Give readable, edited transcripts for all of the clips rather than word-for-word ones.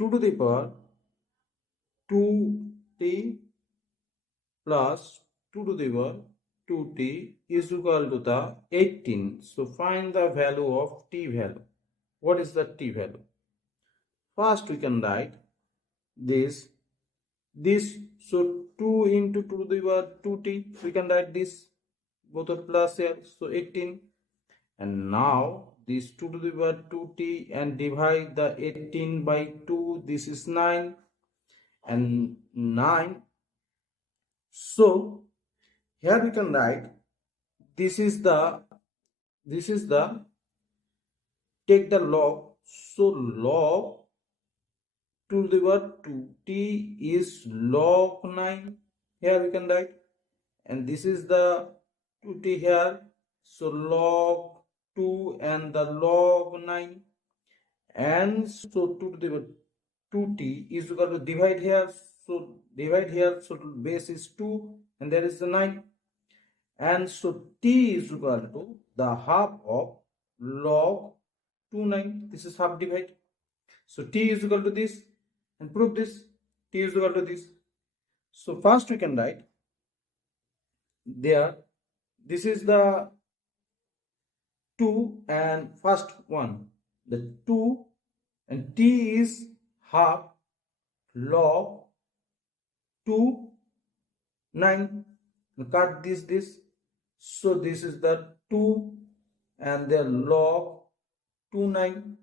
2 to the power 2t plus 2 to the power 2t is equal to the 18. So find the value of t value. What is the t value? First we can write this. So 2 into 2 to the power 2t, we can write this both are plus here, so 18. And now this 2 to the power 2t and divide the 18 by 2, this is 9 and 9. So here we can write this is the take the log, so log 2 to the power 2t is log 9, here we can write, and this is the 2t here, so log 2 and the log 9, and so 2 to the power 2t is equal to divide here, so divide here, so base is 2 and there is the 9, and so t is equal to the half of log 9. This is half divide, so t is equal to this, and prove this, t is equal to this. So first we can write there, this is the 2 and first one, the 2, and t is half log 2 9, cut this, so this is the 2 and the log 2 9,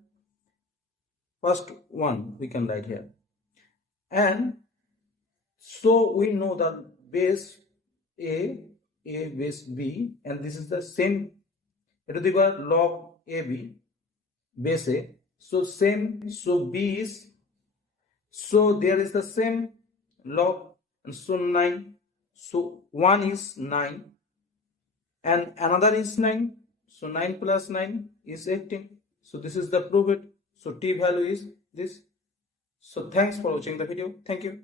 first one we can write here, and so we know the base a base b, and this is the same e to the power log ab base a, so same, so b is, so there is the same log, and so 9, so one is 9 and another is 9, so 9 plus 9 is 18. So this is the proof it. So t value is this. So thanks for watching the video. Thank you.